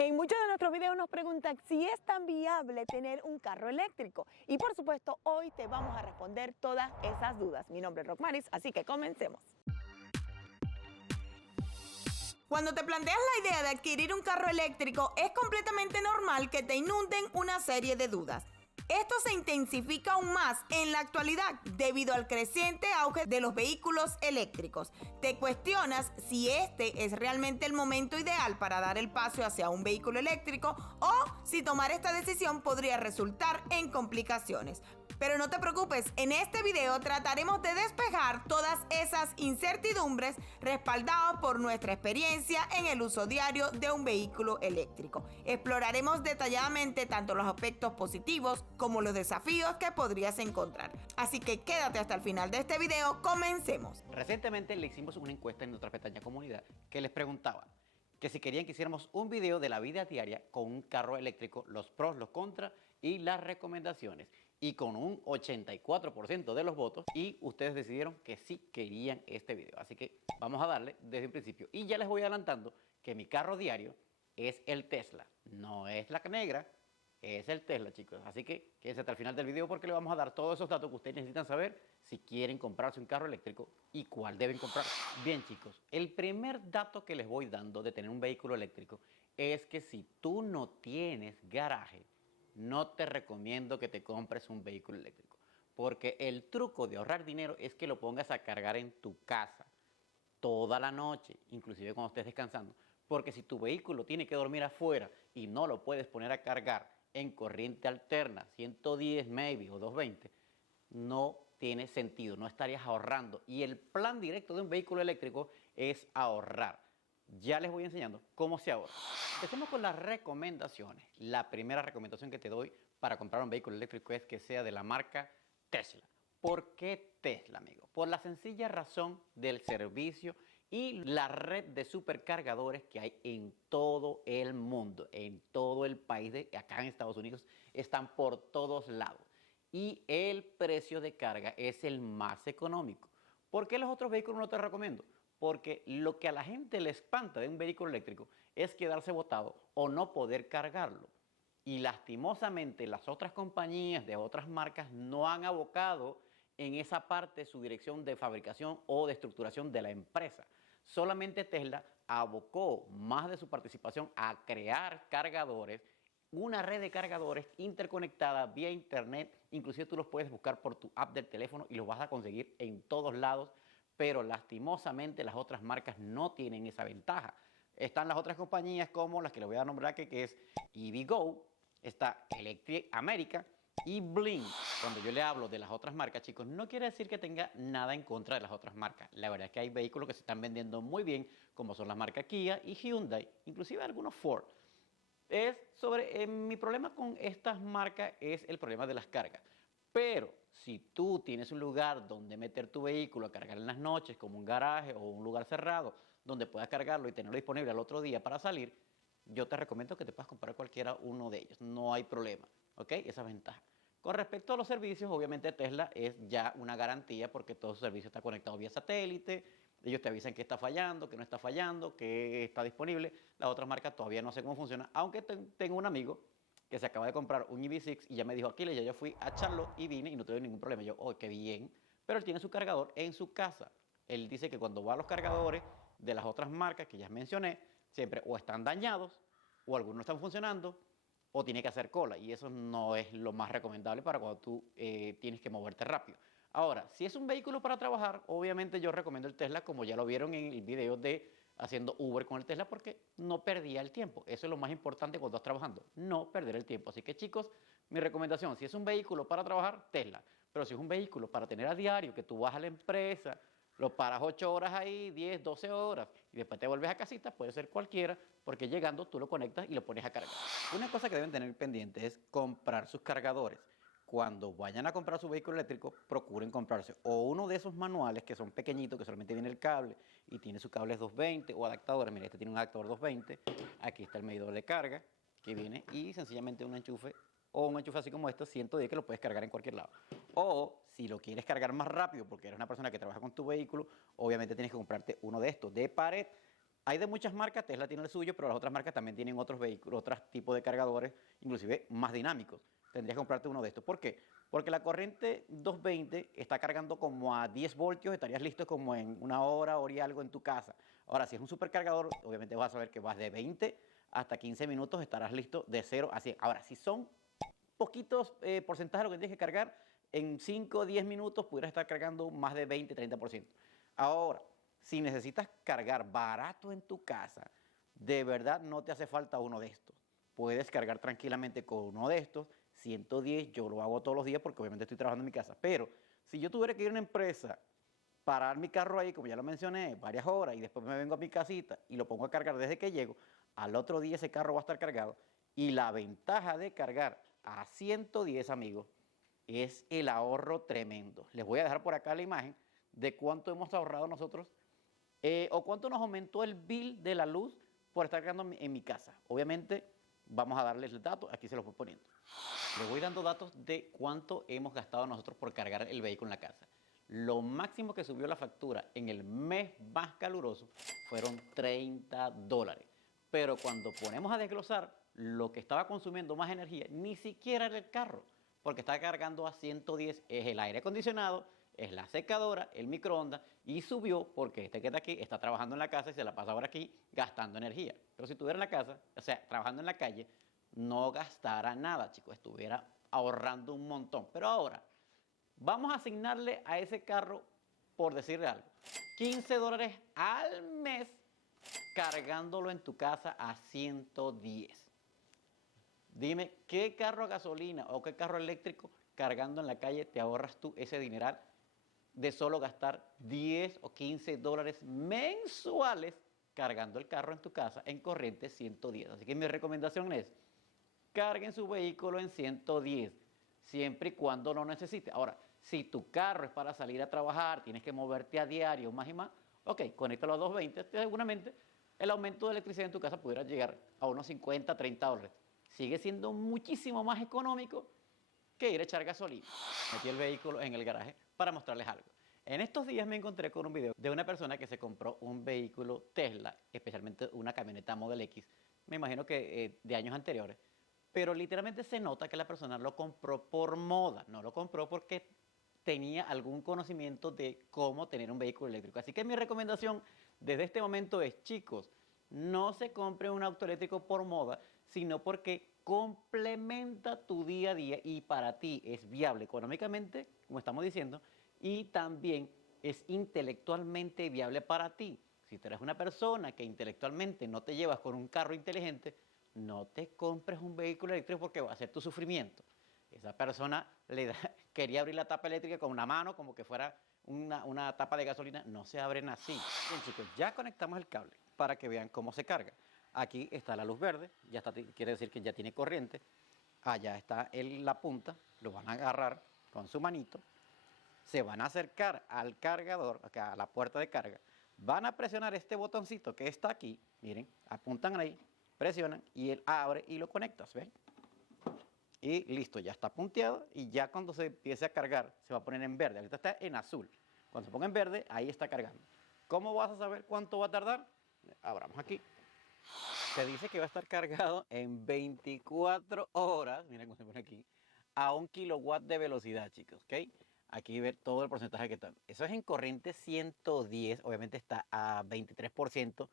En muchos de nuestros videos nos preguntan si es tan viable tener un carro eléctrico. Y por supuesto, hoy te vamos a responder todas esas dudas. Mi nombre es Rockmaris, así que comencemos. Cuando te planteas la idea de adquirir un carro eléctrico, es completamente normal que te inunden una serie de dudas. Esto se intensifica aún más en la actualidad debido al creciente auge de los vehículos eléctricos. Te cuestionas si este es realmente el momento ideal para dar el paso hacia un vehículo eléctrico o si tomar esta decisión podría resultar en complicaciones. Pero no te preocupes, en este video trataremos de despejar todas esas incertidumbres respaldados por nuestra experiencia en el uso diario de un vehículo eléctrico. Exploraremos detalladamente tanto los aspectos positivos como los desafíos que podrías encontrar. Así que quédate hasta el final de este video, comencemos. Recientemente le hicimos una encuesta en nuestra pestaña comunidad que les preguntaba que si querían que hiciéramos un video de la vida diaria con un carro eléctrico, los pros, los contras y las recomendaciones. Y con un 84% de los votos, y ustedes decidieron que sí querían este video. Así que vamos a darle desde el principio. Y ya les voy adelantando que mi carro diario es el Tesla. No es la negra, es el Tesla, chicos. Así que quédense hasta el final del video porque les vamos a dar todos esos datos que ustedes necesitan saber si quieren comprarse un carro eléctrico y cuál deben comprar. Bien, chicos, el primer dato que les voy dando de tener un vehículo eléctrico es que si tú no tienes garaje, no te recomiendo que te compres un vehículo eléctrico, porque el truco de ahorrar dinero es que lo pongas a cargar en tu casa toda la noche, inclusive cuando estés descansando, porque si tu vehículo tiene que dormir afuera y no lo puedes poner a cargar en corriente alterna, 110 maybe o 220, no tiene sentido, no estarías ahorrando. Y el plan directo de un vehículo eléctrico es ahorrar. Ya les voy enseñando cómo se ahorra. Empecemos con las recomendaciones. La primera recomendación que te doy para comprar un vehículo eléctrico es que sea de la marca Tesla. ¿Por qué Tesla, amigo? Por la sencilla razón del servicio y la red de supercargadores que hay en todo el mundo, en todo el país, acá en Estados Unidos, están por todos lados. Y el precio de carga es el más económico. ¿Por qué los otros vehículos no te recomiendo? Porque lo que a la gente le espanta de un vehículo eléctrico es quedarse botado o no poder cargarlo. Y lastimosamente las otras compañías de otras marcas no han abocado en esa parte su dirección de fabricación o de estructuración de la empresa. Solamente Tesla abocó más de su participación a crear cargadores, una red de cargadores interconectada vía internet. Inclusive tú los puedes buscar por tu app del teléfono y los vas a conseguir en todos lados. Pero lastimosamente las otras marcas no tienen esa ventaja. Están las otras compañías como las que les voy a nombrar que es EVgo, está Electric America y Blink. Cuando yo le hablo de las otras marcas, chicos, no quiere decir que tenga nada en contra de las otras marcas. La verdad es que hay vehículos que se están vendiendo muy bien, como son las marcas Kia y Hyundai, inclusive algunos Ford. Mi problema con estas marcas es el problema de las cargas. Pero si tú tienes un lugar donde meter tu vehículo a cargar en las noches, como un garaje o un lugar cerrado, donde puedas cargarlo y tenerlo disponible al otro día para salir, yo te recomiendo que te puedas comprar cualquiera uno de ellos. No hay problema, ¿ok? Esa es ventaja. Con respecto a los servicios, obviamente Tesla es ya una garantía porque todo su servicio está conectado vía satélite. Ellos te avisan que está fallando, que no está fallando, que está disponible. Las otras marcas todavía no sé cómo funciona, aunque tengo un amigo que se acaba de comprar un EV6 y ya me dijo, Aquiles, ya yo fui a Charlotte y vine y no tuve ningún problema. Yo, oh, qué bien. Pero él tiene su cargador en su casa. Él dice que cuando va a los cargadores de las otras marcas que ya mencioné, siempre o están dañados, o algunos no están funcionando, o tiene que hacer cola. Y eso no es lo más recomendable para cuando tú tienes que moverte rápido. Ahora, si es un vehículo para trabajar, obviamente yo recomiendo el Tesla, como ya lo vieron en el video de haciendo Uber con el Tesla, porque no perdía el tiempo. Eso es lo más importante cuando estás trabajando, no perder el tiempo. Así que, chicos, mi recomendación, si es un vehículo para trabajar, Tesla. Pero si es un vehículo para tener a diario, que tú vas a la empresa, lo paras 8 horas ahí, 10, 12 horas, y después te vuelves a casita, puede ser cualquiera, porque llegando tú lo conectas y lo pones a cargar. Una cosa que deben tener pendiente es comprar sus cargadores. Cuando vayan a comprar su vehículo eléctrico, procuren comprarse o uno de esos manuales que son pequeñitos, que solamente viene el cable y tiene su cable 220 o adaptadores. Mira, este tiene un adaptador 220. Aquí está el medidor de carga que viene y sencillamente un enchufe o un enchufe así como este, 110, que lo puedes cargar en cualquier lado. O si lo quieres cargar más rápido porque eres una persona que trabaja con tu vehículo, obviamente tienes que comprarte uno de estos de pared. Hay de muchas marcas, Tesla tiene el suyo, pero las otras marcas también tienen otros vehículos, otros tipos de cargadores, inclusive más dinámicos. Tendrías que comprarte uno de estos. ¿Por qué? Porque la corriente 220 está cargando como a 10 voltios, estarías listo como en una hora, hora y algo en tu casa. Ahora, si es un supercargador, obviamente vas a saber que vas de 20 hasta 15 minutos, estarás listo de 0 a 100. Ahora, si son poquitos porcentajes lo que tienes que cargar, en 5 o 10 minutos pudieras estar cargando más de 20-30%. Ahora, si necesitas cargar barato en tu casa, de verdad no te hace falta uno de estos. Puedes cargar tranquilamente con uno de estos, 110, yo lo hago todos los días porque obviamente estoy trabajando en mi casa. Pero si yo tuviera que ir a una empresa, parar mi carro ahí, como ya lo mencioné, varias horas y después me vengo a mi casita y lo pongo a cargar desde que llego, al otro día ese carro va a estar cargado. Y la ventaja de cargar a 110, amigos, es el ahorro tremendo. Les voy a dejar por acá la imagen de cuánto hemos ahorrado nosotros o cuánto nos aumentó el bill de la luz por estar cargando en mi casa. Obviamente vamos a darles el dato, aquí se los voy poniendo. Les voy dando datos de cuánto hemos gastado nosotros por cargar el vehículo en la casa. Lo máximo que subió la factura en el mes más caluroso fueron $30. Pero cuando ponemos a desglosar lo que estaba consumiendo más energía, ni siquiera era el carro, porque está cargando a 110, es el aire acondicionado, es la secadora, el microondas, y subió porque este que está aquí está trabajando en la casa y se la pasa ahora aquí gastando energía. Pero si estuviera en la casa, o sea, trabajando en la calle, no gastara nada, chicos, estuviera ahorrando un montón. Pero ahora, vamos a asignarle a ese carro, por decirle algo, $15 al mes cargándolo en tu casa a 110. Dime, ¿qué carro a gasolina o qué carro eléctrico cargando en la calle te ahorras tú ese dineral de solo gastar 10 o 15 dólares mensuales cargando el carro en tu casa en corriente 110? Así que mi recomendación es, carguen su vehículo en 110, siempre y cuando lo necesite. Ahora, si tu carro es para salir a trabajar, tienes que moverte a diario más y más, ok, conéctalo a 220, seguramente el aumento de electricidad en tu casa pudiera llegar a unos 50, 30 dólares. Sigue siendo muchísimo más económico que ir a echar gasolina. Metí el vehículo en el garaje para mostrarles algo. En estos días me encontré con un video de una persona que se compró un vehículo Tesla, especialmente una camioneta Model X, me imagino que de años anteriores, pero literalmente se nota que la persona lo compró por moda, no lo compró porque tenía algún conocimiento de cómo tener un vehículo eléctrico. Así que mi recomendación desde este momento es, chicos, no se compre un auto eléctrico por moda, sino porque complementa tu día a día y para ti es viable económicamente, como estamos diciendo, y también es intelectualmente viable para ti. Si tú eres una persona que intelectualmente no te llevas con un carro inteligente, no te compres un vehículo eléctrico porque va a ser tu sufrimiento. Esa persona quería abrir la tapa eléctrica con una mano, como que fuera una tapa de gasolina. No se abren así. Bien, chicos, ya conectamos el cable para que vean cómo se carga. Aquí está la luz verde, ya está, quiere decir que ya tiene corriente. Allá está la punta, lo van a agarrar con su manito, se van a acercar al cargador, acá a la puerta de carga, van a presionar este botoncito que está aquí, miren, apuntan ahí, presionan y él abre y lo conectas, ¿ven? Y listo, ya está punteado y ya cuando se empiece a cargar se va a poner en verde. Ahorita está en azul. Cuando se ponga en verde, ahí está cargando. ¿Cómo vas a saber cuánto va a tardar? Abramos aquí. Te dice que va a estar cargado en 24 horas, miren cómo se pone aquí, a 1 kilowatt de velocidad, chicos, ¿ok? Aquí ver todo el porcentaje que está. Eso es en corriente 110, obviamente está a 23%.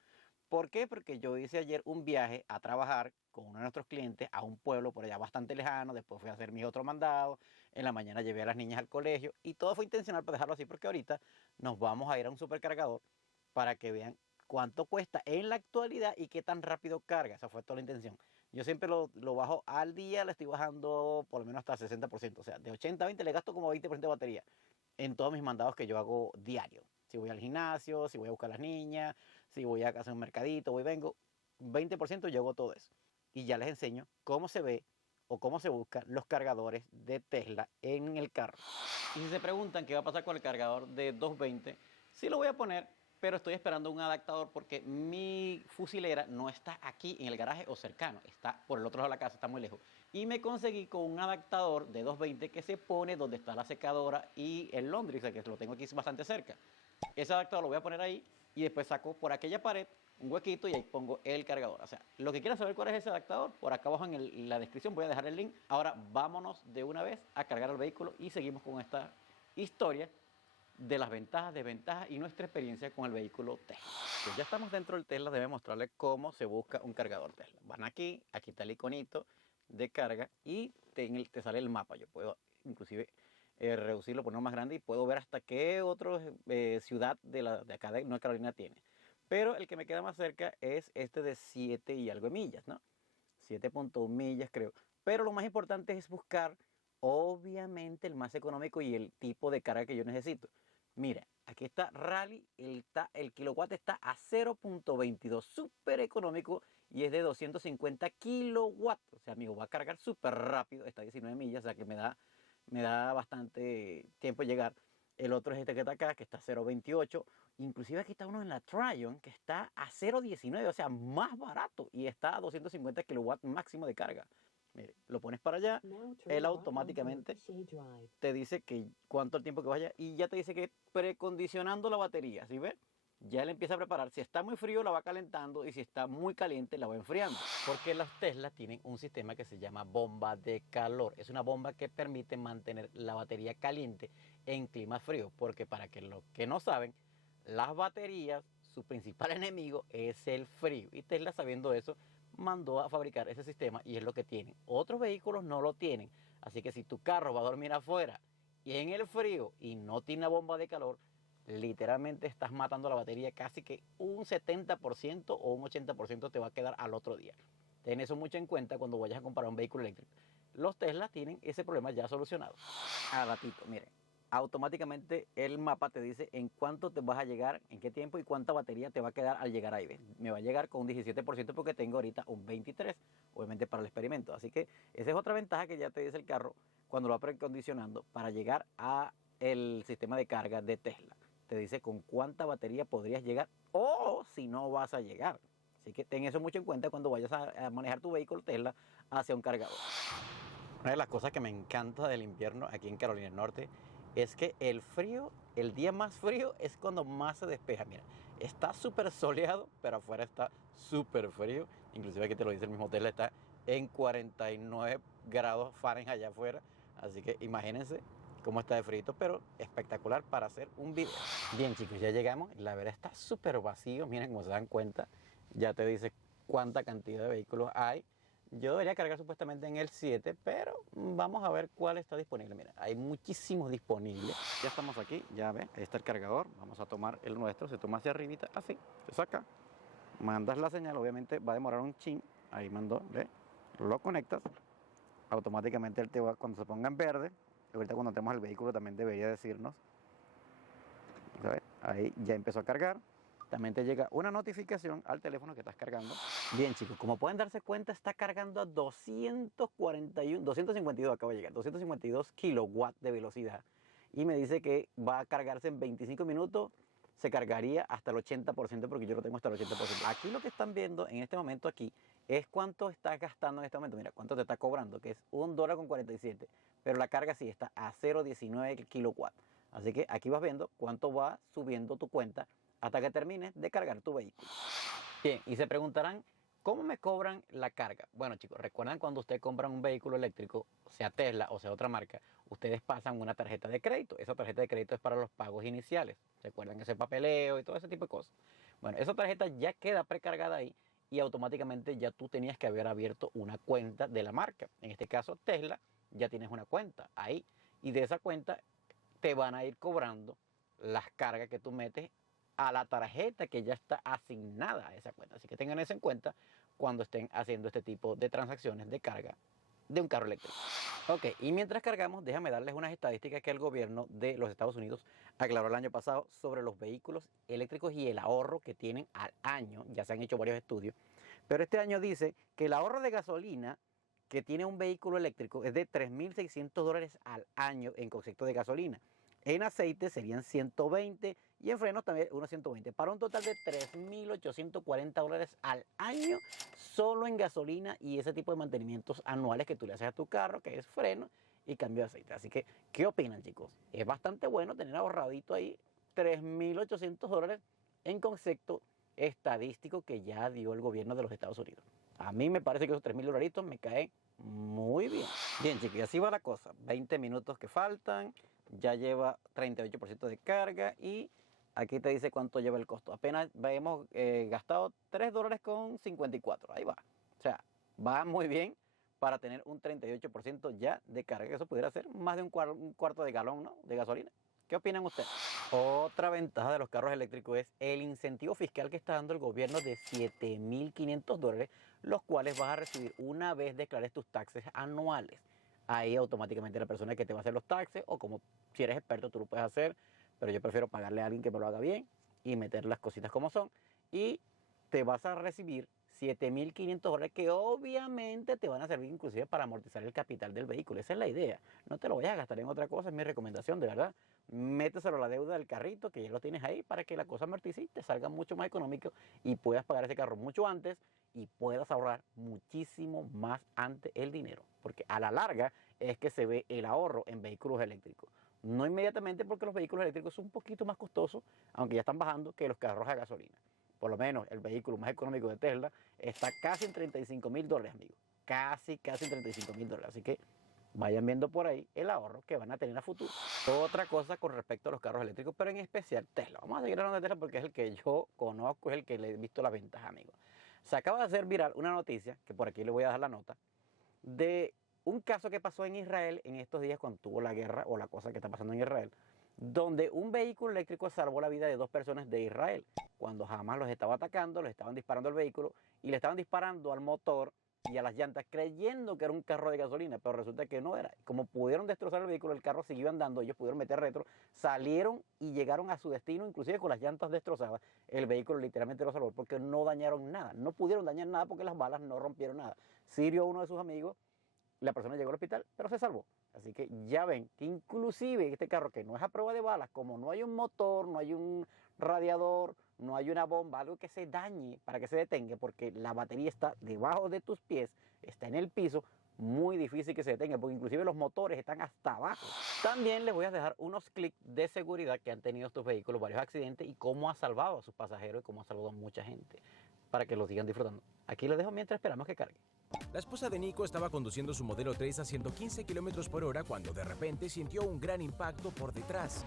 ¿Por qué? Porque yo hice ayer un viaje a trabajar con uno de nuestros clientes a un pueblo por allá bastante lejano, después fui a hacer mis otros mandados, en la mañana llevé a las niñas al colegio y todo fue intencional para dejarlo así porque ahorita nos vamos a ir a un supercargador para que vean cuánto cuesta en la actualidad y qué tan rápido carga. Esa fue toda la intención. Yo siempre lo bajo al día, le estoy bajando por lo menos hasta 60%, o sea, de 80 a 20 le gasto como 20% de batería en todos mis mandados que yo hago diario. Si voy al gimnasio, si voy a buscar a las niñas, si voy a hacer un mercadito, voy y vengo, 20% yo hago todo eso. Y ya les enseño cómo se ve o cómo se buscan los cargadores de Tesla en el carro. Y si se preguntan qué va a pasar con el cargador de 220, sí lo voy a poner, pero estoy esperando un adaptador porque mi fusilera no está aquí en el garaje o cercano, está por el otro lado de la casa, está muy lejos. Y me conseguí con un adaptador de 220 que se pone donde está la secadora y el laundry, o sea que lo tengo aquí bastante cerca. Ese adaptador lo voy a poner ahí y después saco por aquella pared un huequito y ahí pongo el cargador. O sea, lo que quieran saber cuál es ese adaptador, por acá abajo en la descripción voy a dejar el link. Ahora vámonos de una vez a cargar el vehículo y seguimos con esta historia de las ventajas, desventajas y nuestra experiencia con el vehículo Tesla. Pues ya estamos dentro del Tesla, debe mostrarles cómo se busca un cargador Tesla. Van aquí está el iconito de carga y te sale el mapa. Yo puedo inclusive reducirlo, ponerlo más grande y puedo ver hasta qué otra ciudad de acá de Nueva Carolina tiene. Pero el que me queda más cerca es este de 7 y algo de millas, ¿no? 7.1 millas creo. Pero lo más importante es buscar, obviamente, el más económico y el tipo de carga que yo necesito. Mira, aquí está Rally, el kilowatt está a 0.22, súper económico y es de 250 kilowatts. O sea, amigo, va a cargar súper rápido, está a 19 millas, o sea que me da bastante tiempo llegar. El otro es este que está acá, que está a 0.28. Inclusive aquí está uno en la Tryon, que está a 0.19, o sea, más barato. Y está a 250 kilowatts máximo de carga. Mire, lo pones para allá, él automáticamente te dice que cuánto el tiempo que vaya y ya te dice que precondicionando la batería, ¿sí ves? Ya él empieza a preparar. Si está muy frío la va calentando y si está muy caliente la va enfriando. Porque las Tesla tienen un sistema que se llama bomba de calor. Es una bomba que permite mantener la batería caliente en climas fríos. Porque para que los que no saben, las baterías, su principal enemigo es el frío. Y Tesla, sabiendo eso, mandó a fabricar ese sistema y es lo que tienen. Otros vehículos no lo tienen. Así que si tu carro va a dormir afuera y en el frío y no tiene bomba de calor, literalmente estás matando la batería, casi que un 70% o un 80% te va a quedar al otro día. Ten eso mucho en cuenta cuando vayas a comprar un vehículo eléctrico. Los Tesla tienen ese problema ya solucionado. A ratito, miren, automáticamente el mapa te dice en cuánto te vas a llegar, en qué tiempo y cuánta batería te va a quedar al llegar ahí. ¿Ves? Me va a llegar con un 17% porque tengo ahorita un 23%, obviamente para el experimento. Así que esa es otra ventaja que ya te dice el carro cuando lo va precondicionando para llegar a el sistema de carga de Tesla. Te dice con cuánta batería podrías llegar o si no vas a llegar. Así que ten eso mucho en cuenta cuando vayas a manejar tu vehículo Tesla hacia un cargador. Una de las cosas que me encanta del invierno aquí en Carolina del Norte es que el frío, el día más frío es cuando más se despeja. Mira, está súper soleado, pero afuera está súper frío. Inclusive aquí te lo dice el mismo Tesla, está en 49 grados Fahrenheit allá afuera. Así que imagínense cómo está de frío, pero espectacular para hacer un video. Bien, chicos, ya llegamos. La verdad está súper vacío. Miren cómo se dan cuenta. Ya te dice cuánta cantidad de vehículos hay. Yo debería cargar supuestamente en el 7, pero vamos a ver cuál está disponible. Mira, hay muchísimos disponibles. Ya estamos aquí, ya ves, ahí está el cargador. Vamos a tomar el nuestro, se toma hacia arribita, así, se saca. Mandas la señal, obviamente va a demorar un chin. Ahí mandó, ¿ves? Lo conectas. Automáticamente él te va, cuando se ponga en verde, ahorita cuando tenemos el vehículo también debería decirnos. ¿Sabes? Ahí ya empezó a cargar. También te llega una notificación al teléfono que estás cargando. Bien, chicos, como pueden darse cuenta, está cargando a 252, acaba de llegar, 252 kilowatts de velocidad. Y me dice que va a cargarse en 25 minutos, se cargaría hasta el 80% porque yo lo tengo hasta el 80%. Aquí lo que están viendo en este momento aquí es cuánto estás gastando en este momento. Mira, cuánto te está cobrando, que es $1.47. Pero la carga sí está a 0.19 kilowatts. Así que aquí vas viendo cuánto va subiendo tu cuenta hasta que termines de cargar tu vehículo. Bien, y se preguntarán, ¿cómo me cobran la carga? Bueno, chicos, recuerdan cuando ustedes compran un vehículo eléctrico, sea Tesla o sea otra marca, ustedes pasan una tarjeta de crédito. Esa tarjeta de crédito es para los pagos iniciales. ¿Recuerdan ese papeleo y todo ese tipo de cosas? Bueno, esa tarjeta ya queda precargada ahí y automáticamente ya tú tenías que haber abierto una cuenta de la marca. En este caso, Tesla, ya tienes una cuenta ahí. Y de esa cuenta te van a ir cobrando las cargas que tú metes a la tarjeta que ya está asignada a esa cuenta. Así que tengan eso en cuenta cuando estén haciendo este tipo de transacciones de carga de un carro eléctrico. Ok, y mientras cargamos, déjame darles unas estadísticas que el gobierno de los Estados Unidos aclaró el año pasado sobre los vehículos eléctricos y el ahorro que tienen al año. Ya se han hecho varios estudios, pero este año dice que el ahorro de gasolina que tiene un vehículo eléctrico es de $3.600 al año en concepto de gasolina. En aceite serían 120 y en frenos también unos 120, para un total de $3.840 al año solo en gasolina y ese tipo de mantenimientos anuales que tú le haces a tu carro, que es freno y cambio de aceite. Así que, ¿qué opinan, chicos? Es bastante bueno tener ahorradito ahí $3.800 en concepto estadístico que ya dio el gobierno de los Estados Unidos. A mí me parece que esos $3.000 me caen muy bien. Bien, chicos, y así va la cosa. 20 minutos que faltan, ya lleva 38% de carga y aquí te dice cuánto lleva el costo. Apenas hemos gastado $3.54. Ahí va. O sea, va muy bien para tener un 38% ya de carga. Eso pudiera ser más de un cuarto de galón, ¿no?, de gasolina. ¿Qué opinan ustedes? Otra ventaja de los carros eléctricos es el incentivo fiscal que está dando el gobierno de $7.500, los cuales vas a recibir una vez declares tus taxes anuales. Ahí automáticamente la persona que te va a hacer los taxes, o como si eres experto tú lo puedes hacer, pero yo prefiero pagarle a alguien que me lo haga bien y meter las cositas como son. Y te vas a recibir $7.500 que obviamente te van a servir inclusive para amortizar el capital del vehículo. Esa es la idea. No te lo vayas a gastar en otra cosa, es mi recomendación, de verdad. Méteselo a la deuda del carrito, que ya lo tienes ahí, para que la cosa amortice y te salga mucho más económico y puedas pagar ese carro mucho antes y puedas ahorrar muchísimo más antes el dinero. Porque a la larga es que se ve el ahorro en vehículos eléctricos. No inmediatamente, porque los vehículos eléctricos son un poquito más costosos, aunque ya están bajando, que los carros a gasolina. Por lo menos el vehículo más económico de Tesla está casi en $35.000, amigos. Casi en $35.000. Así que vayan viendo por ahí el ahorro que van a tener a futuro. Otra cosa con respecto a los carros eléctricos, pero en especial Tesla. Vamos a seguir hablando de Tesla porque es el que yo conozco, es el que le he visto las ventajas, amigos. Se acaba de hacer viral una noticia, que por aquí le voy a dejar la nota, de un caso que pasó en Israel en estos días cuando tuvo la guerra, o la cosa que está pasando en Israel, donde un vehículo eléctrico salvó la vida de 2 personas de Israel. Cuando Hamas los estaba atacando, los estaban disparando al vehículo y le estaban disparando al motor y a las llantas, creyendo que era un carro de gasolina, pero resulta que no era. Como pudieron destrozar el vehículo, el carro siguió andando, ellos pudieron meter retro, salieron y llegaron a su destino, inclusive con las llantas destrozadas. El vehículo literalmente lo salvó porque no dañaron nada, no pudieron dañar nada porque las balas no rompieron nada. Sirvió a uno de sus amigos, la persona llegó al hospital, pero se salvó. Así que ya ven que inclusive este carro, que no es a prueba de balas, como no hay un motor, no hay un radiador, no hay una bomba, algo que se dañe para que se detenga, porque la batería está debajo de tus pies, está en el piso, muy difícil que se detenga, porque inclusive los motores están hasta abajo. También les voy a dejar unos clics de seguridad que han tenido estos vehículos, varios accidentes, y cómo ha salvado a sus pasajeros y cómo ha salvado a mucha gente, para que lo sigan disfrutando. Aquí les dejo mientras esperamos que cargue. La esposa de Nico estaba conduciendo su Modelo 3 a 115 km/h cuando de repente sintió un gran impacto por detrás.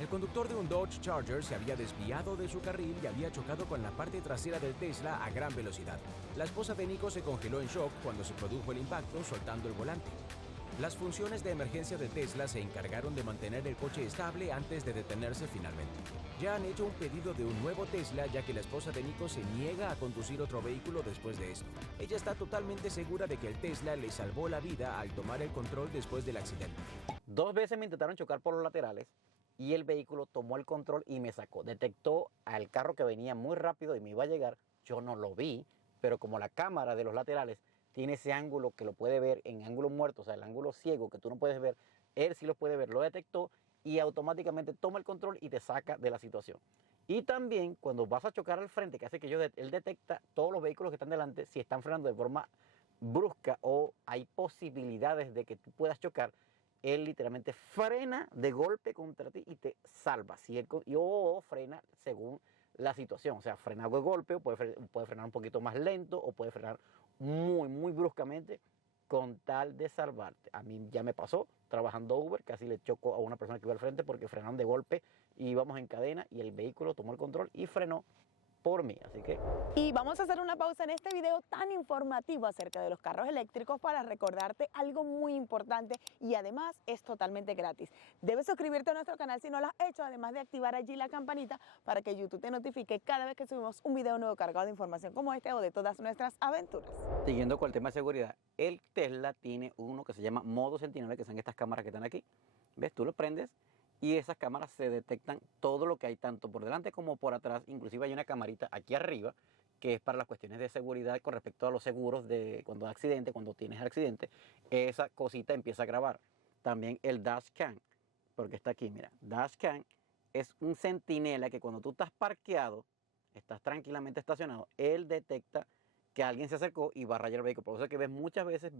El conductor de un Dodge Charger se había desviado de su carril y había chocado con la parte trasera del Tesla a gran velocidad. La esposa de Nico se congeló en shock cuando se produjo el impacto, soltando el volante. Las funciones de emergencia de Tesla se encargaron de mantener el coche estable antes de detenerse finalmente. Ya han hecho un pedido de un nuevo Tesla, ya que la esposa de Nico se niega a conducir otro vehículo después de esto. Ella está totalmente segura de que el Tesla le salvó la vida al tomar el control después del accidente. 2 veces me intentaron chocar por los laterales y el vehículo tomó el control y me sacó. Detectó al carro que venía muy rápido y me iba a llegar. Yo no lo vi, pero como la cámara de los laterales tiene ese ángulo que lo puede ver en ángulo muerto, o sea, el ángulo ciego que tú no puedes ver, él sí lo puede ver, lo detectó y automáticamente toma el control y te saca de la situación. Y también cuando vas a chocar al frente, que hace que él detecta todos los vehículos que están delante, si están frenando de forma brusca o hay posibilidades de que tú puedas chocar, él literalmente frena de golpe contra ti y te salva. O frena según la situación, o sea, frena de golpe, o puede frenar un poquito más lento, o puede frenar muy bruscamente con tal de salvarte. A mí ya me pasó trabajando Uber, casi le chocó a una persona que iba al frente porque frenaron de golpe y íbamos en cadena y el vehículo tomó el control y frenó por mí, así que... Y vamos a hacer una pausa en este video tan informativo acerca de los carros eléctricos para recordarte algo muy importante y además es totalmente gratis. Debes suscribirte a nuestro canal si no lo has hecho, además de activar allí la campanita para que YouTube te notifique cada vez que subimos un video nuevo cargado de información como este o de todas nuestras aventuras. Siguiendo con el tema de seguridad, el Tesla tiene uno que se llama modo sentinela, que son estas cámaras que están aquí. ¿Ves? Tú lo prendes y esas cámaras se detectan todo lo que hay, tanto por delante como por atrás. Inclusive hay una camarita aquí arriba que es para las cuestiones de seguridad con respecto a los seguros de cuando hay accidente, cuando tienes accidente. Esa cosita empieza a grabar. También el dashcam, porque está aquí, mira. Dashcam es un centinela que cuando tú estás parqueado, estás tranquilamente estacionado, él detecta que alguien se acercó y va a rayar el vehículo. Por eso es que ves muchas veces,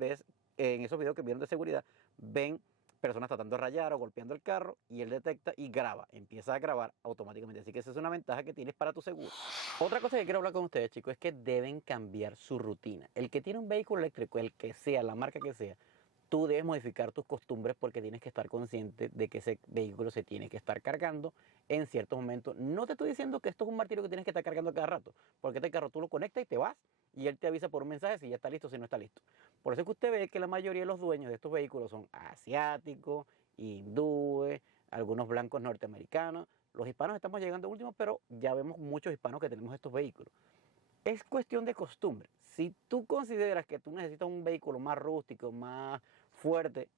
en esos videos que vieron de seguridad, ven personas tratando de rayar o golpeando el carro y él detecta y graba, empieza a grabar automáticamente. Así que esa es una ventaja que tienes para tu seguro. Otra cosa que quiero hablar con ustedes, chicos, es que deben cambiar su rutina. El que tiene un vehículo eléctrico, el que sea, la marca que sea, tú debes modificar tus costumbres porque tienes que estar consciente de que ese vehículo se tiene que estar cargando en ciertos momentos. No te estoy diciendo que esto es un martirio que tienes que estar cargando cada rato, porque este carro tú lo conectas y te vas y él te avisa por un mensaje si ya está listo o si no está listo. Por eso es que usted ve que la mayoría de los dueños de estos vehículos son asiáticos, hindúes, algunos blancos norteamericanos. Los hispanos estamos llegando últimos, pero ya vemos muchos hispanos que tenemos estos vehículos. Es cuestión de costumbre. Si tú consideras que tú necesitas un vehículo más rústico, más fuerte,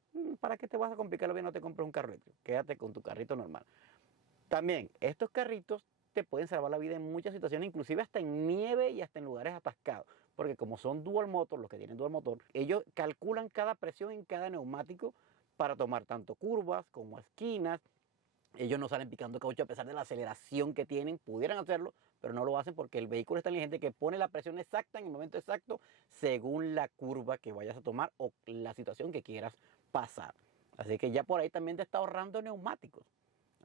¿para qué te vas a complicar la vida? No te compres un carro eléctrico. Quédate con tu carrito normal. También, estos carritos te pueden salvar la vida en muchas situaciones, inclusive hasta en nieve y hasta en lugares atascados. Porque como son dual motor, los que tienen dual motor, ellos calculan cada presión en cada neumático para tomar tanto curvas como esquinas. Ellos no salen picando caucho a pesar de la aceleración que tienen, pudieran hacerlo, pero no lo hacen porque el vehículo es tan inteligente que pone la presión exacta en el momento exacto según la curva que vayas a tomar o la situación que quieras pasar. Así que ya por ahí también te está ahorrando neumáticos.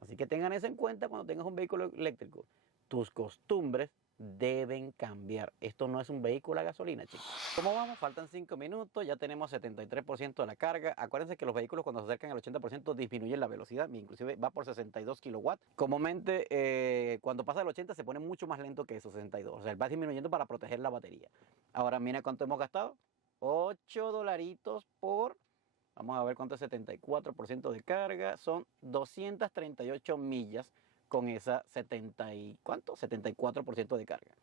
Así que tengan eso en cuenta cuando tengas un vehículo eléctrico. Tus costumbres deben cambiar. Esto no es un vehículo a gasolina, chicos. ¿Cómo vamos? Faltan 5 minutos, ya tenemos 73% de la carga. Acuérdense que los vehículos cuando se acercan al 80% disminuyen la velocidad, inclusive va por 62 kilowatts. Comúnmente cuando pasa del 80 se pone mucho más lento que esos 62, o sea, va disminuyendo para proteger la batería. Ahora mira cuánto hemos gastado, $8 por, vamos a ver cuánto es 74% de carga, son 238 millas con esa 74% de carga.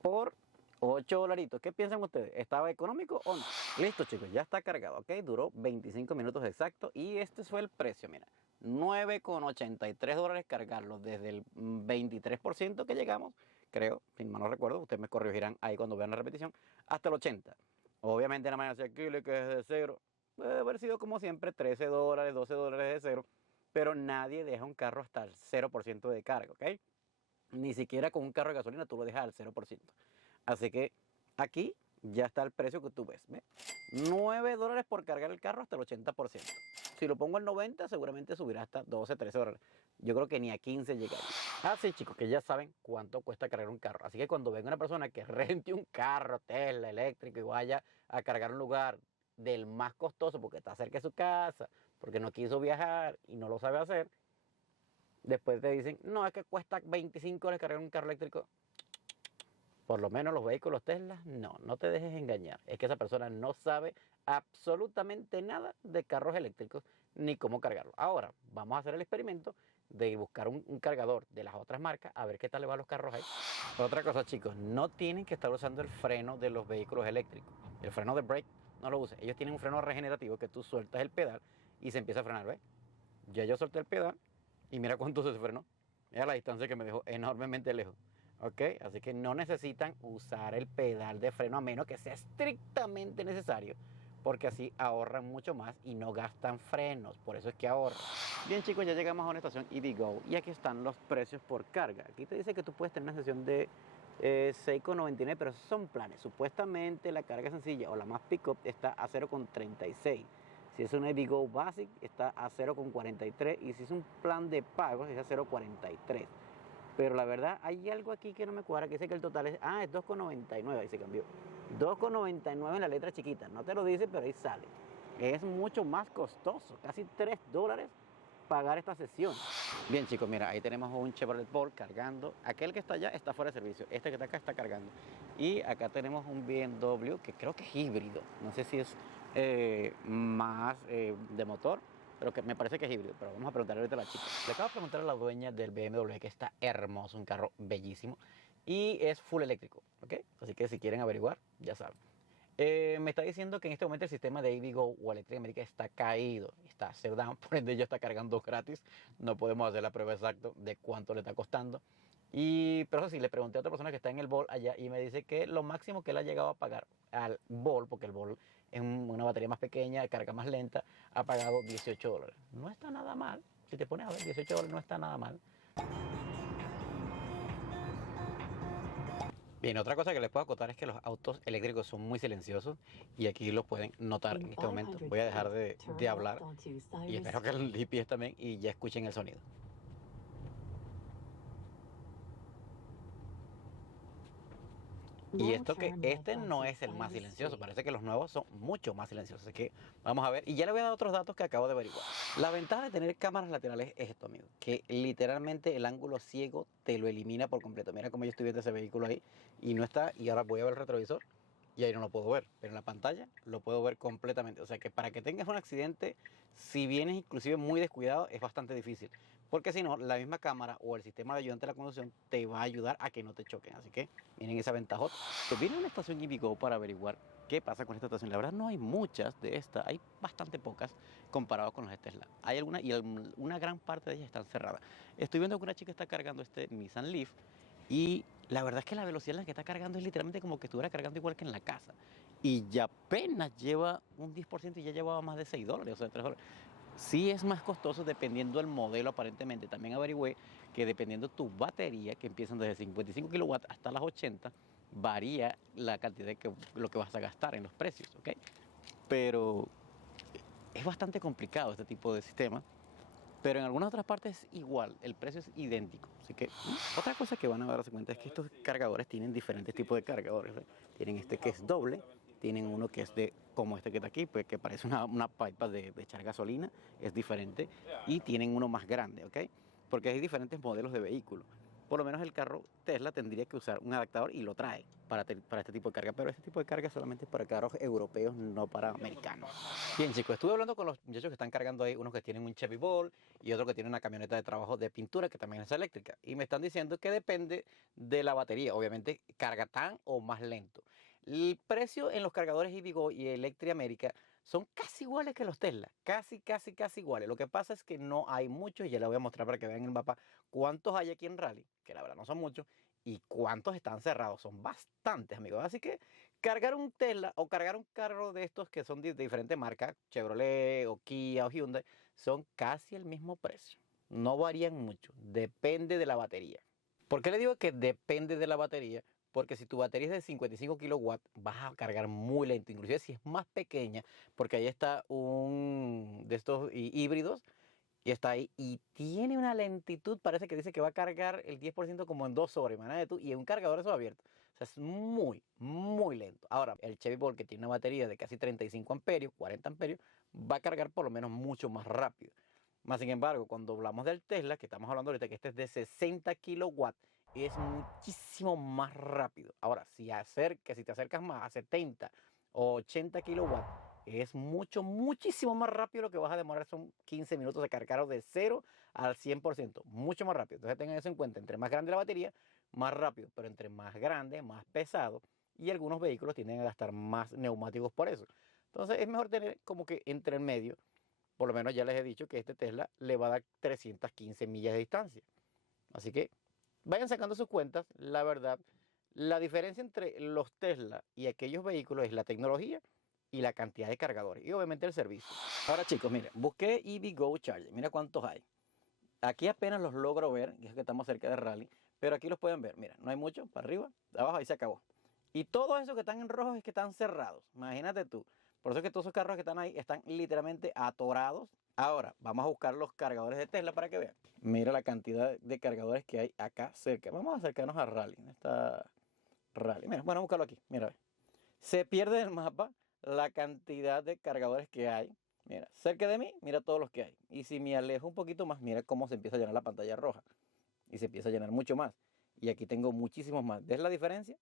Por $8. ¿Qué piensan ustedes? ¿Estaba económico o no? Listo, chicos, ya está cargado, ¿ok? Duró 25 minutos exactos y este fue el precio, mira. $9,83 cargarlo desde el 23% que llegamos, creo, si mal no recuerdo, ustedes me corregirán ahí cuando vean la repetición, hasta el 80%. Obviamente la mayoría que es de cero, debe haber sido como siempre $13, $12 de cero, pero nadie deja un carro hasta el 0% de carga, ¿ok? Ni siquiera con un carro de gasolina tú lo dejas al 0%. Así que aquí ya está el precio que tú ves, ¿ves? $9 por cargar el carro hasta el 80%. Si lo pongo al 90, seguramente subirá hasta 12, $13. Yo creo que ni a 15 llegaría. Así, chicos, que ya saben cuánto cuesta cargar un carro. Así que cuando venga una persona que rente un carro Tesla eléctrico y vaya a cargar un lugar del más costoso porque está cerca de su casa, porque no quiso viajar y no lo sabe hacer, después te dicen, no, es que cuesta $25 cargar un carro eléctrico. Por lo menos los vehículos Tesla, no te dejes engañar. Es que esa persona no sabe absolutamente nada de carros eléctricos ni cómo cargarlos. Ahora, vamos a hacer el experimento de buscar un cargador de las otras marcas a ver qué tal le va a los carros ahí. Otra cosa, chicos, no tienen que estar usando el freno de los vehículos eléctricos. El freno de brake no lo usen. Ellos tienen un freno regenerativo que tú sueltas el pedal y se empieza a frenar, ¿ves? Ya yo solté el pedal y mira cuánto se frenó. Mira la distancia que me dejó enormemente lejos. ¿Ok? Así que no necesitan usar el pedal de freno a menos que sea estrictamente necesario, porque así ahorran mucho más y no gastan frenos, por eso es que ahorran. Bien, chicos, ya llegamos a una estación EVgo y aquí están los precios por carga. Aquí te dice que tú puedes tener una sesión de 6,99, pero esos son planes. Supuestamente la carga sencilla o la más pick-up está a 0,36. Si es una EVgo Basic está a 0,43 y si es un plan de pago es a 0,43. Pero la verdad, hay algo aquí que no me cuadra, que dice que el total es 2,99, ahí se cambió. 2,99 en la letra chiquita, no te lo dice, pero ahí sale. Es mucho más costoso, casi $3 pagar esta sesión. Bien, chicos, mira, ahí tenemos un Chevrolet Bolt cargando. Aquel que está allá está fuera de servicio, este que está acá está cargando. Y acá tenemos un BMW que creo que es híbrido, no sé si es más de motor, pero que me parece que es híbrido, pero vamos a preguntarle ahorita a la chica. Le acabo de preguntar a la dueña del BMW, que está hermoso, un carro bellísimo, y es full eléctrico, ¿ok? Así que si quieren averiguar, ya saben. Me está diciendo que en este momento el sistema de EVgo o Electric America está caído, está shut down, por ende ya está cargando gratis, no podemos hacer la prueba exacta de cuánto le está costando. Pero eso sí, le pregunté a otra persona que está en el Bolt allá y me dice que lo máximo que él ha llegado a pagar al Bolt, porque el Bolt es una batería más pequeña, carga más lenta, ha pagado $18. No está nada mal, si te pones a ver, $18 no está nada mal. Bien, otra cosa que les puedo acotar es que los autos eléctricos son muy silenciosos y aquí lo pueden notar en este momento. Voy a dejar de hablar y espero que el GPS también y ya escuchen el sonido. Y esto que este no es el más silencioso, parece que los nuevos son mucho más silenciosos, así que vamos a ver. Y ya le voy a dar otros datos que acabo de averiguar. La ventaja de tener cámaras laterales es esto, amigo, que literalmente el ángulo ciego te lo elimina por completo. Mira cómo yo estoy viendo ese vehículo ahí y no está, y ahora voy a ver el retrovisor y ahí no lo puedo ver, pero en la pantalla lo puedo ver completamente. O sea que para que tengas un accidente, si vienes inclusive muy descuidado, es bastante difícil. Porque si no, la misma cámara o el sistema de ayudante de la conducción te va a ayudar a que no te choquen. Así que miren esa ventaja. Vine a una estación EVgo para averiguar qué pasa con esta estación. La verdad no hay muchas de estas, hay bastante pocas comparado con las de Tesla. Hay algunas y una gran parte de ellas están cerradas. Estoy viendo que una chica está cargando este Nissan Leaf y la verdad es que la velocidad en la que está cargando es literalmente como que estuviera cargando igual que en la casa. Y ya apenas lleva un 10% y ya llevaba más de $6, o sea, $3. Sí es más costoso dependiendo del modelo aparentemente. También averigüé que dependiendo tu batería, que empiezan desde 55 kilowatts hasta las 80, varía la cantidad de lo que vas a gastar en los precios, ¿ok? Pero es bastante complicado este tipo de sistema. Pero en algunas otras partes es igual, el precio es idéntico. Así que otra cosa que van a darse cuenta es que estos cargadores tienen diferentes tipos de cargadores, ¿ve? Tienen este que es doble, tienen uno que es de como este que está aquí, pues que parece una pipa de echar gasolina, es diferente, y tienen uno más grande, ¿ok? Porque hay diferentes modelos de vehículos. Por lo menos el carro Tesla tendría que usar un adaptador y lo trae para este tipo de carga, pero este tipo de carga solamente es para carros europeos, no para americanos. Bien, chicos, estuve hablando con los muchachos que están cargando ahí, unos que tienen un Chevy Bolt y otro que tiene una camioneta de trabajo de pintura que también es eléctrica. Y me están diciendo que depende de la batería, obviamente carga tan o más lento. El precio en los cargadores EVgo y Electric America son casi iguales que los Tesla, casi iguales. Lo que pasa es que no hay muchos, y ya les voy a mostrar para que vean en el mapa cuántos hay aquí en Raleigh, que la verdad no son muchos, y cuántos están cerrados, son bastantes, amigos. Así que cargar un Tesla o cargar un carro de estos que son de diferentes marcas, Chevrolet o Kia o Hyundai, son casi el mismo precio. No varían mucho, depende de la batería. ¿Por qué le digo que depende de la batería? Porque si tu batería es de 55 kilowatts, vas a cargar muy lento, inclusive si es más pequeña, porque ahí está un de estos híbridos y está ahí y tiene una lentitud, parece que dice que va a cargar el 10% como en 2 horas, imagínate tú, y es un cargador eso abierto. O sea, es muy lento. Ahora, el Chevy Bolt, que tiene una batería de casi 35 amperios, 40 amperios, va a cargar por lo menos mucho más rápido. Más sin embargo, cuando hablamos del Tesla, que estamos hablando ahorita, que este es de 60 kilowatts, es muchísimo más rápido. Ahora, si te acercas más a 70 o 80 kilowatts, es muchísimo más rápido. Lo que vas a demorar son 15 minutos de cargarlo de 0 al 100%, mucho más rápido. Entonces tengan eso en cuenta, entre más grande la batería, más rápido, pero entre más grande, más pesado, y algunos vehículos tienden a gastar más neumáticos por eso. Entonces es mejor tener como que entre el medio. Por lo menos ya les he dicho que este Tesla le va a dar 315 millas de distancia. Así que vayan sacando sus cuentas. La verdad, la diferencia entre los Tesla y aquellos vehículos es la tecnología y la cantidad de cargadores y obviamente el servicio. Ahora chicos, miren, busqué EVgo Charger, mira cuántos hay. Aquí apenas los logro ver, y es que estamos cerca de Raleigh, pero aquí los pueden ver, mira, no hay mucho, para arriba, abajo, ahí se acabó. Y todos esos que están en rojo es que están cerrados, imagínate tú. Por eso es que todos esos carros que están ahí están literalmente atorados. Ahora, vamos a buscar los cargadores de Tesla para que vean. Mira la cantidad de cargadores que hay acá cerca. Vamos a acercarnos a Raleigh. ¿Dónde está Raleigh? Mira, bueno, búscalo aquí, mira. Se pierde en el mapa la cantidad de cargadores que hay. Mira, cerca de mí, mira todos los que hay. Y si me alejo un poquito más, mira cómo se empieza a llenar la pantalla roja. Y se empieza a llenar mucho más. Y aquí tengo muchísimos más. ¿Ves la diferencia?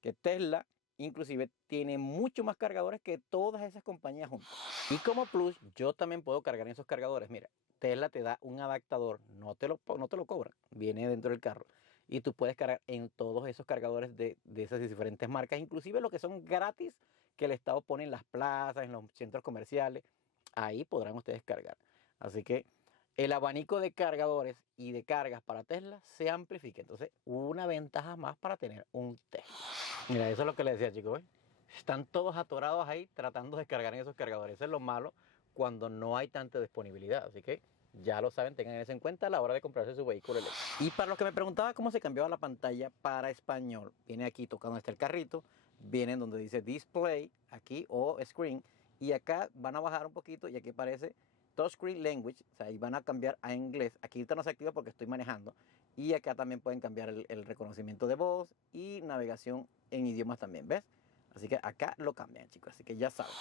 Que Tesla inclusive tiene mucho más cargadores que todas esas compañías juntas. Y como plus, yo también puedo cargar en esos cargadores. Mira, Tesla te da un adaptador, no te lo cobran, viene dentro del carro. Y tú puedes cargar en todos esos cargadores de esas diferentes marcas, inclusive los que son gratis, que el Estado pone en las plazas, en los centros comerciales. Ahí podrán ustedes cargar. Así que el abanico de cargadores y de cargas para Tesla se amplifica. Entonces, una ventaja más para tener un Tesla. Mira, eso es lo que les decía, chicos, ¿ves? Están todos atorados ahí tratando de cargar en esos cargadores. Eso es lo malo cuando no hay tanta disponibilidad. Así que ya lo saben, tengan eso en cuenta a la hora de comprarse su vehículo eléctrico. Y para los que me preguntaban cómo se cambiaba la pantalla para español, viene aquí tocando donde está el carrito, viene donde dice display, aquí, o screen, y acá van a bajar un poquito y aquí aparece touchscreen language, o sea, ahí van a cambiar a inglés. Aquí ahorita no se activa porque estoy manejando, y acá también pueden cambiar el reconocimiento de voz y navegación en idiomas también, ¿ves? Así que acá lo cambian, chicos, así que ya saben.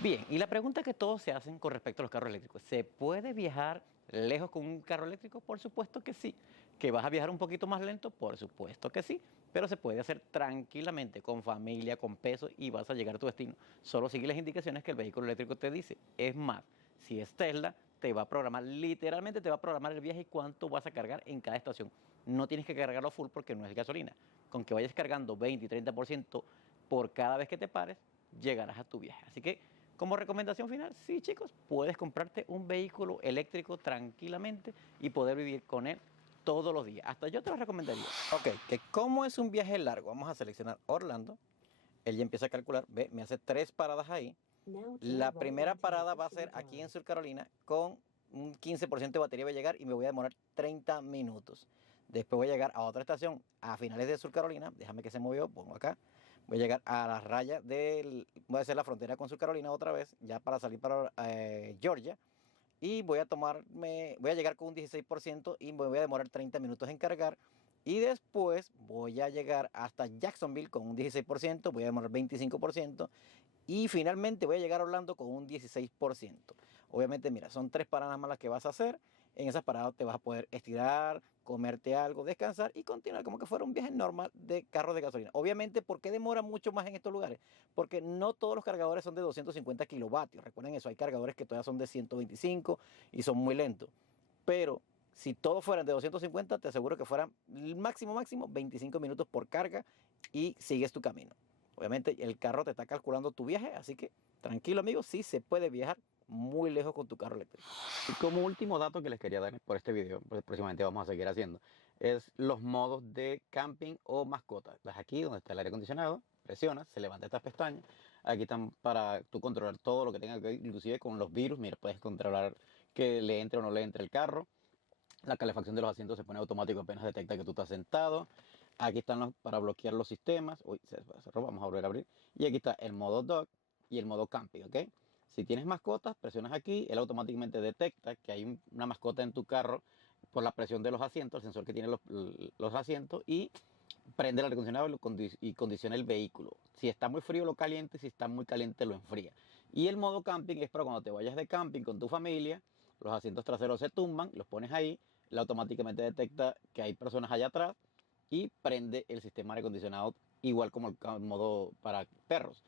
Bien, y la pregunta que todos se hacen con respecto a los carros eléctricos, ¿se puede viajar lejos con un carro eléctrico? Por supuesto que sí. ¿Que vas a viajar un poquito más lento? Por supuesto que sí. Pero se puede hacer tranquilamente, con familia, con peso, y vas a llegar a tu destino. Solo sigue las indicaciones que el vehículo eléctrico te dice. Es más, si es Tesla, te va a programar, literalmente te va a programar el viaje y cuánto vas a cargar en cada estación. No tienes que cargarlo full porque no es gasolina. Con que vayas cargando 20 y 30% por cada vez que te pares, llegarás a tu viaje. Así que, como recomendación final, sí, chicos, puedes comprarte un vehículo eléctrico tranquilamente y poder vivir con él todos los días. Hasta yo te lo recomendaría. Ok, que como es un viaje largo, vamos a seleccionar Orlando. Él ya empieza a calcular, ve, me hace 3 paradas ahí. La primera parada va a ser aquí en Sur Carolina con un 15% de batería, voy a llegar y me voy a demorar 30 minutos. Después voy a llegar a otra estación a finales de Sur Carolina, déjame que se movió, pongo acá. Voy a llegar a la raya voy a hacer la frontera con Sur Carolina otra vez, ya para salir para Georgia. Y voy a llegar con un 16% y me voy a demorar 30 minutos en cargar. Y después voy a llegar hasta Jacksonville con un 16%, voy a demorar 25%. Y finalmente voy a llegar a Orlando con un 16%. Obviamente, mira, son 3 paradas más las que vas a hacer. En esas paradas te vas a poder estirar, comerte algo, descansar y continuar como que fuera un viaje normal de carro de gasolina. Obviamente, ¿por qué demora mucho más en estos lugares? Porque no todos los cargadores son de 250 kilovatios. Recuerden eso, hay cargadores que todavía son de 125 y son muy lentos. Pero si todos fueran de 250, te aseguro que fueran máximo 25 minutos por carga y sigues tu camino. Obviamente el carro te está calculando tu viaje, así que tranquilo amigo, sí se puede viajar muy lejos con tu carro eléctrico. Y como último dato que les quería dar por este video, pues próximamente vamos a seguir haciendo, es los modos de camping o mascota. Das aquí donde está el aire acondicionado, presionas, se levanta estas pestañas. Aquí están para tú controlar todo lo que tenga que ver, inclusive con los virus. Mira, puedes controlar que le entre o no le entre el carro. La calefacción de los asientos se pone automático apenas detecta que tú estás sentado. Aquí están para bloquear los sistemas. Uy, se cerró, vamos a volver a abrir. Y aquí está el modo dock y el modo camping, ¿ok? Si tienes mascotas, presionas aquí, él automáticamente detecta que hay una mascota en tu carro por la presión de los asientos, el sensor que tiene los asientos, y prende el aire acondicionado y condiciona el vehículo. Si está muy frío lo caliente, si está muy caliente lo enfría. Y el modo camping es para cuando te vayas de camping con tu familia, los asientos traseros se tumban, los pones ahí, él automáticamente detecta que hay personas allá atrás y prende el sistema de aire acondicionado igual como el modo para perros.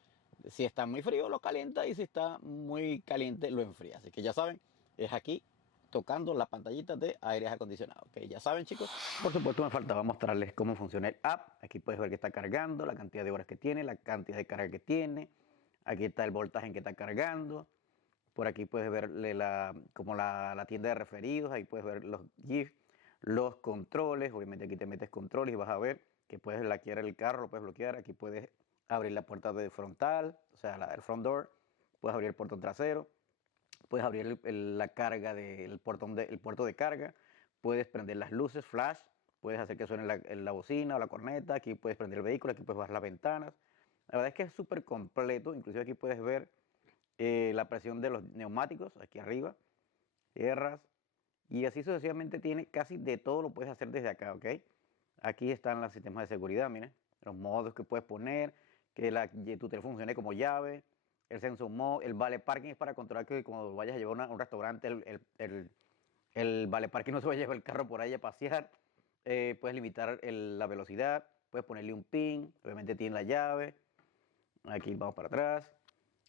Si está muy frío lo calienta y si está muy caliente lo enfría. Así que ya saben, es aquí tocando la pantallita de aire acondicionado. Ok, ya saben chicos. Por supuesto me faltaba mostrarles cómo funciona el app. Aquí puedes ver que está cargando, la cantidad de horas que tiene, la cantidad de carga que tiene. Aquí está el voltaje en que está cargando. Por aquí puedes ver como la tienda de referidos, ahí puedes ver los GIF, los controles. Obviamente aquí te metes controles y vas a ver que puedes bloquear el carro, lo puedes bloquear. Aquí puedes abrir la puerta de frontal, o sea, el front door. Puedes abrir el portón trasero. Puedes abrir la carga del puerto de carga. Puedes prender las luces, flash. Puedes hacer que suene la bocina o la corneta. Aquí puedes prender el vehículo, aquí puedes bajar las ventanas. La verdad es que es súper completo. Inclusive aquí puedes ver la presión de los neumáticos aquí arriba, tierras, y así sucesivamente tiene casi de todo, lo puedes hacer desde acá, ¿ok? Aquí están los sistemas de seguridad, miren, los modos que puedes poner, que tu teléfono funcione como llave, el sensor mode, el vale parking es para controlar que cuando vayas a llevar a un restaurante, el vale parking no se vaya a llevar el carro por ahí a pasear. Puedes limitar la velocidad, puedes ponerle un pin, obviamente tiene la llave, aquí vamos para atrás.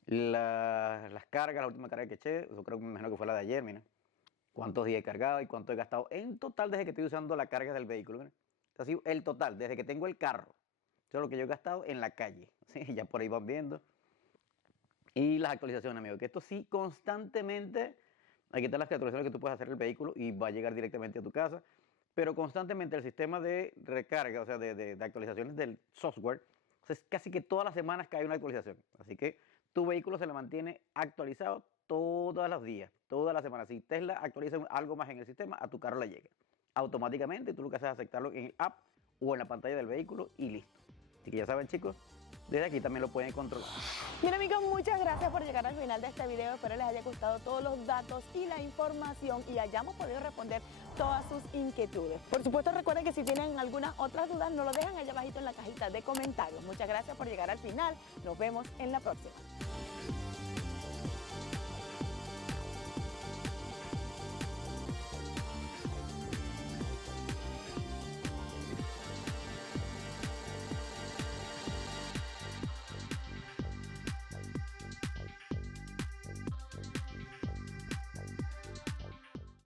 Las cargas, la última carga que eché, yo creo que me imagino que fue la de ayer, mira. Cuántos días he cargado y cuánto he gastado en total desde que estoy usando la carga del vehículo, mira. Así, el total, desde que tengo el carro. Eso es lo que yo he gastado en la calle. ¿Sí? Ya por ahí van viendo. Y las actualizaciones, amigo, que esto sí constantemente, aquí están las actualizaciones que tú puedes hacer el vehículo y va a llegar directamente a tu casa. Pero constantemente el sistema de recarga, o sea, de actualizaciones del software, o sea, es casi que todas las semanas que hay una actualización. Así que tu vehículo se le mantiene actualizado todos los días, todas las semanas. Si Tesla actualiza algo más en el sistema, a tu carro le llega automáticamente. Tú lo que haces es aceptarlo en el app o en la pantalla del vehículo y listo. Así que ya saben, chicos, desde aquí también lo pueden controlar. Bien, amigos, muchas gracias por llegar al final de este video. Espero les haya gustado todos los datos y la información y hayamos podido responder todas sus inquietudes. Por supuesto, recuerden que si tienen algunas otras dudas, nos lo dejan allá abajito en la cajita de comentarios. Muchas gracias por llegar al final. Nos vemos en la próxima.